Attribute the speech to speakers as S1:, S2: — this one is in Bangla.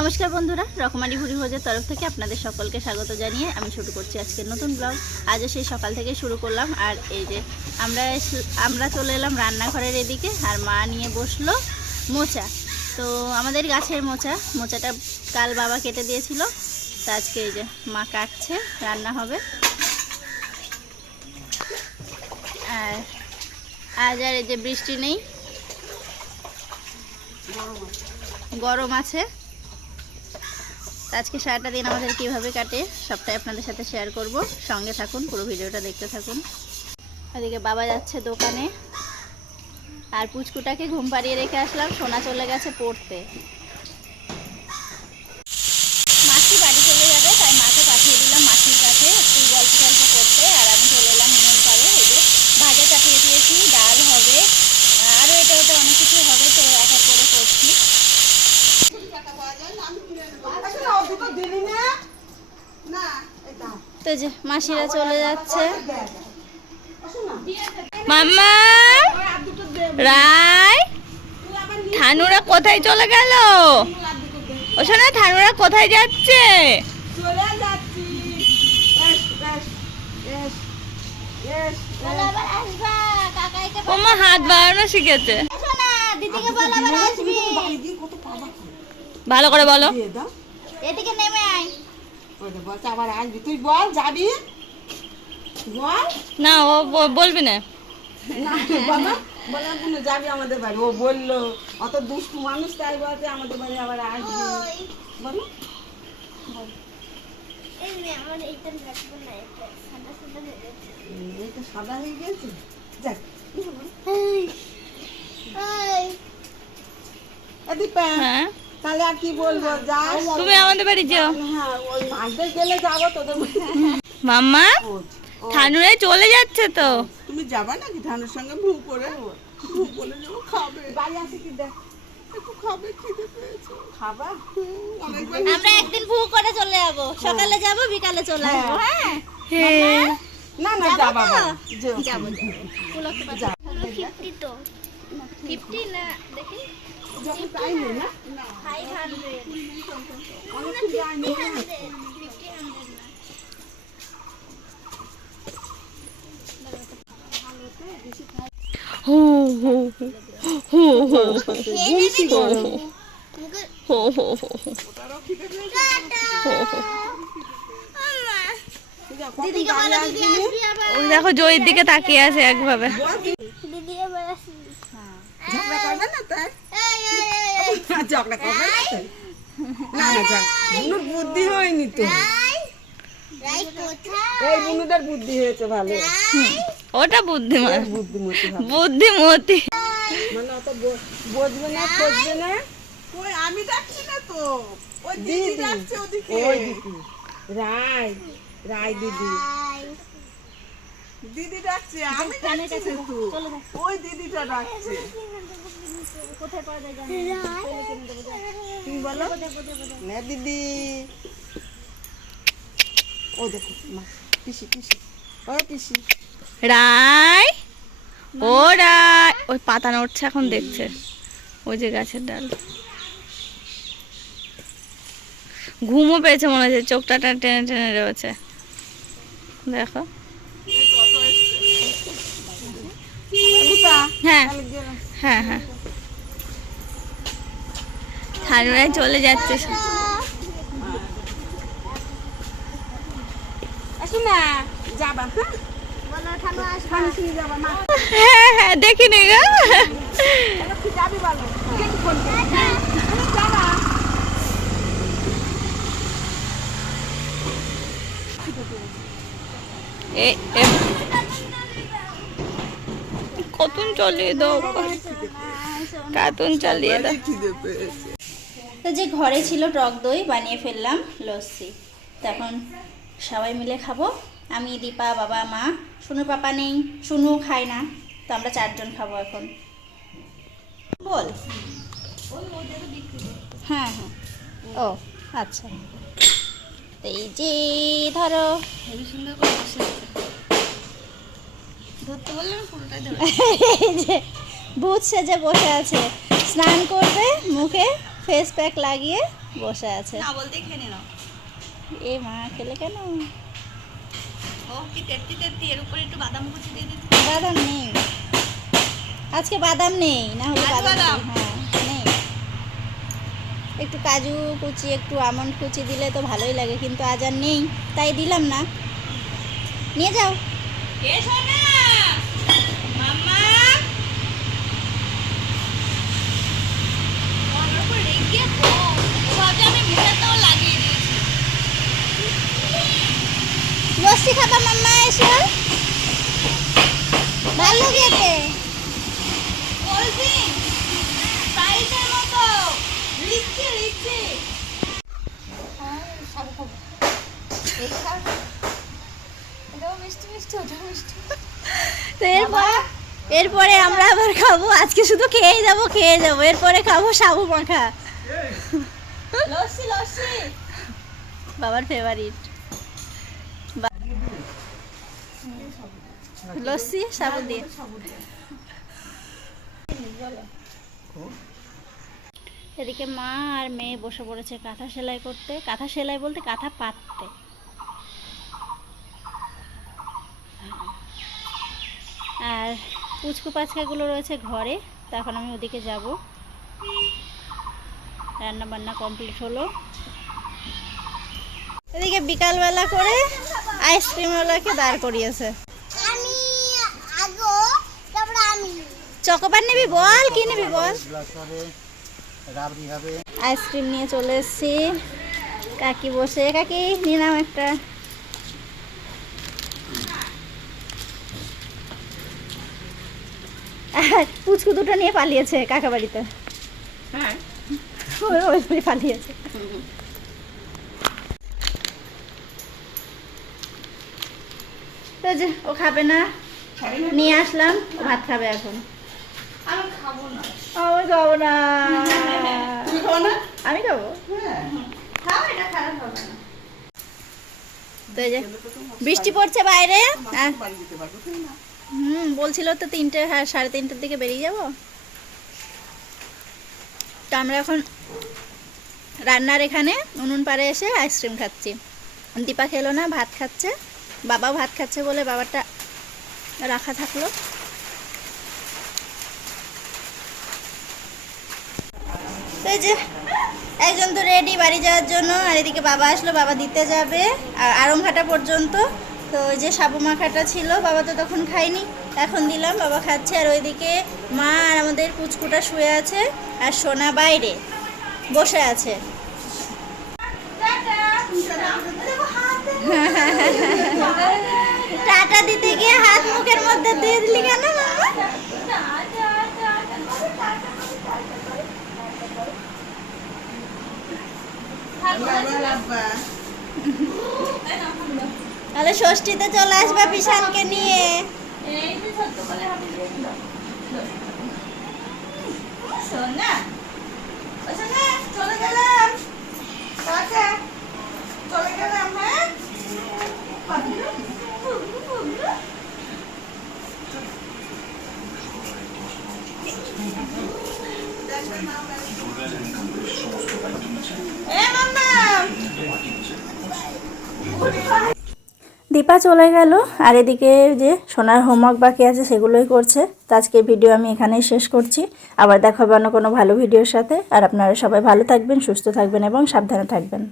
S1: নমস্কার বন্ধুরা, রকমারি ভুরি ভোজের তরফ থেকে আপনাদের সকলকে স্বাগত জানিয়ে আমি শুরু করছি আজকের নতুন ব্লগ আজও সেই সকাল থেকে শুরু করলাম, আর এই যে আমরা আমরা চলে এলাম রান্নাঘরের এদিকে, আর মা নিয়ে বসল মোচা। তো আমাদের গাছের মোচা, মোচাটা কাল বাবা কেটে দিয়েছিল, তা আজকে এই যে মা কাটছে, রান্না হবে। আর আজ আর এই যে বৃষ্টি নেই, গরম আছে। আজকে সারাটা দিন আমাদের কীভাবে কাটে সবটাই আপনাদের সাথে শেয়ার করব। সঙ্গে থাকুন, পুরো ভিডিওটা দেখতে থাকুন। ওদিকে বাবা যাচ্ছে দোকানে। আর পুচকুটাকে ঘুম পাড়িয়ে রেখে আসলাম, সোনা চলে গেছে পড়তে মাসি বাড়ি চলে যাবে তাই মাকে পাঠিয়ে দিলাম মাসির কাছে একটু গল্প টল্প করতে আর আমি চলে এলাম উনুন পাড়ে এই যে ভাজা চাপিয়ে দিয়েছি ডাল হবে আরও এটা ওটা অনেক কিছু হবে তো এক এক করে করছি তো যে মাসিরা চলে যাচ্ছে। মাম্মা! রায়! থানুরা কোথায় চলে গেল? ও শোনা থানুরা কোথায় যাচ্ছে? ওমা হাত বাড়ানো শিখেছে। ভালো করে বলো। এদিকে নেমে আয়।
S2: ওই যে বলছে আবার আসবি। তুই বল যাবি? বল।
S1: না ও বলবি না।
S2: না বলো বলে কোনো যাবি আমাদের বাড়ি। ও বলল অত দুষ্টু মানুষ তাই বলছে আমাদের বাড়ি আবার আসবি। বলো এইটা সাদা হয়ে গেছে। যাক দীপা,
S1: হ্যাঁ?
S2: তাহলে আর কি বলব যাস
S1: তুমি আমাদের বাড়ি যাও।
S2: হ্যাঁ ওই মাছদের গেলে যাব তোদের
S1: মাম্মা
S2: ও,
S1: চলে যাচ্ছে তো।
S3: তুমি যাবা নাকি ধানের সঙ্গে ভু করে? ভু বলে যাব খাবে।
S2: বাড়ি আসে কি দেখ।
S1: আমরা একদিন ভু করে চলে যাব। সকালে যাব বিকালে চলে আসব হ্যাঁ?
S2: না না যাবা বাবা,
S1: যাব। ফিফটি তো। ফিফটি না। দেখি।
S2: যখন না।
S4: হো হো হো হো হো হো হো
S2: যখন বাড়ি আসবি নে,
S4: ওই দেখো জয়ীর দিকে তাকিয়ে আছে একভাবে।
S2: ঝগড়া করবে না তাই ঝগড়া করবে না না যা বুনুর বুদ্ধি হয়নি তো। এই বুনুদের বুদ্ধি হয়েছে ভালো।
S4: ওটা বুদ্ধিমান
S2: বুদ্ধিমতী
S4: বুদ্ধিমতী।
S2: মানে অত ব- বসবে না খুঁজবে না?
S3: আমি ডাকছি না তো। ওই দিদি। ডাকছে ওদিকে।
S2: ওই দিদি। রায় রায় দিদি।
S3: দিদি ডাকছে আমি ডাকছি না ওই দিদিটা ডাকছে।
S2: তুমি বলো। না দিদি। ও দেখো পিসি পিসি। ও পিসি।
S4: রায়? ও রায়। ওই পাতা নড়ছে এখন দেখছে। ওই যে গাছের ডাল। ঘুমও পেয়েছে মনে হচ্ছে চোখটা টেনে টেনে রয়েছে। দেখো। হ্যাঁ হ্যাঁ হ্যাঁ। থানুরায় চলে যাচ্ছে।
S2: হ্যাঁ খানি শুনে যাবা মা
S4: হ্যাঁ হ্যাঁ গো। কতুন চালিয়ে দাও কার্টুন চালিয়ে দাও।
S1: তো যে ঘরে ছিল টক দই বানিয়ে ফেললাম লস্যি। তখন সবাই মিলে খাব। আমি দীপা বাবা মা শুনু পাপা নেই শুনু খায় না তো আমরা চারজন খাব এখন। বল। হ্যাঁ হ্যাঁ। ও আচ্ছা। এই যে ধরো।
S4: ধরতে বললে পুরোটাই
S1: এই যে ভূত সেজে বসে আছে। স্নান করবে মুখে ফেস প্যাক লাগিয়ে বসে আছে।
S4: না খেয়ে
S1: এ মা খেলে কেন?
S4: ও কি তেত্তি তেত্তি এর উপরে একটু বাদাম কুচি দিয়ে
S1: বাদাম নেই। আজকে বাদাম নেই না হলে বাদাম
S4: বাদাম?
S1: হ্যাঁ নেই। একটু কাজু কুচি একটু আমন্ড কুচি দিলে তো ভালোই লাগে কিন্তু আজ আর নেই তাই দিলাম না। নিয়ে যাও।
S4: এসো না! মাম্মা! ভাবছে আমি লাগিয়ে দিয়েছি।
S1: লস্যি খাবা মাম্মা এসো। ভালো
S4: লিখছি
S1: তো এরপর? এরপরে আমরা আবার খাব। আজকে শুধু খেয়েই যাব খেয়ে যাব। এরপরে খাব সাবু মাখা।
S4: লস্যি লস্যি।
S1: বাবার ফেভারিট লস্যি সাবু দিয়ে। এদিকে মা আর মেয়ে বসে পড়েছে কাঁথা সেলাই করতে। কাঁথা সেলাই বলতে কাঁথা পাততে। আর পুচকু পাচকাগুলো রয়েছে ঘরে তখন আমি ওদিকে যাব। রান্না বান্না কমপ্লিট হলো। এদিকে বিকালবেলা করে আইসক্রিমওয়ালাকে দাঁড় করিয়েছে।
S5: আমি আগো তারপরে আমি।
S1: চকোবার নিবি বল কি নিবি বল? আইসক্রিম নিয়ে চলে এসেছি। কাকি বসে। কাকি নিয়ে নাও একটা পুচকু দুটো নিয়ে পালিয়েছে কাকা বাড়িতে
S2: হ্যাঁ।
S1: ওই বাড়ি পালিয়েছে। তো যে ও খাবে না। নিয়ে আসলাম ভাত খাবে এখন।
S3: আমি খাব না।
S1: আমি খাব না।
S3: তুমি খাব না?
S1: আমি খাব।
S3: হ্যাঁ।
S1: এটা খারাপ হবে না। তো এই যে বৃষ্টি পড়ছে বাইরে।
S3: না?
S1: হুম বলছিল তো তিনটে হ্যাঁ সাড়ে তিনটের দিকে বেরিয়ে যাব। তো আমরা এখন রান্নার এখানে উনুন পাড়ে এসে আইসক্রিম খাচ্ছি। দীপা খেলো না, ভাত খাচ্ছে। বাবাও ভাত খাচ্ছে বলে বাবারটা রাখা থাকল। এই যে, একজন তো রেডি বাড়ি যাওয়ার জন্য, আর এদিকে বাবা আসলো, বাবা দিতে যাবে। আর আরংঘাটা পর্যন্ত। তো ওই যে সাবু মাখাটা ছিল, বাবা তো তখন খায়নি। এখন দিলাম, বাবা খাচ্ছে। আর ওইদিকে মা আর আমাদের পুচকুটা শুয়ে আছে, আর সোনা বাইরে। বসে আছে। টাটা দিতে গিয়ে হাত মুখের মধ্যে দিয়ে দিলি কেন তাহলে ষষ্ঠীতে চলে আসবা পিসানকে নিয়ে।
S3: সোনা চলে গেলাম টাটা চলে গেলাম হ্যাঁ এ মাম্মা
S1: দীপা চলে গেল, আর এদিকে যে সোনার হোমওয়ার্ক বাকি আছে সেগুলোই করছে। তো আজকে ভিডিও আমি এখানেই শেষ করছি। আবার দেখা হবে অন্য কোনো ভালো ভিডিওর সাথে। আর আপনারা সবাই ভালো থাকবেন, সুস্থ থাকবেন এবং সাবধানে থাকবেন।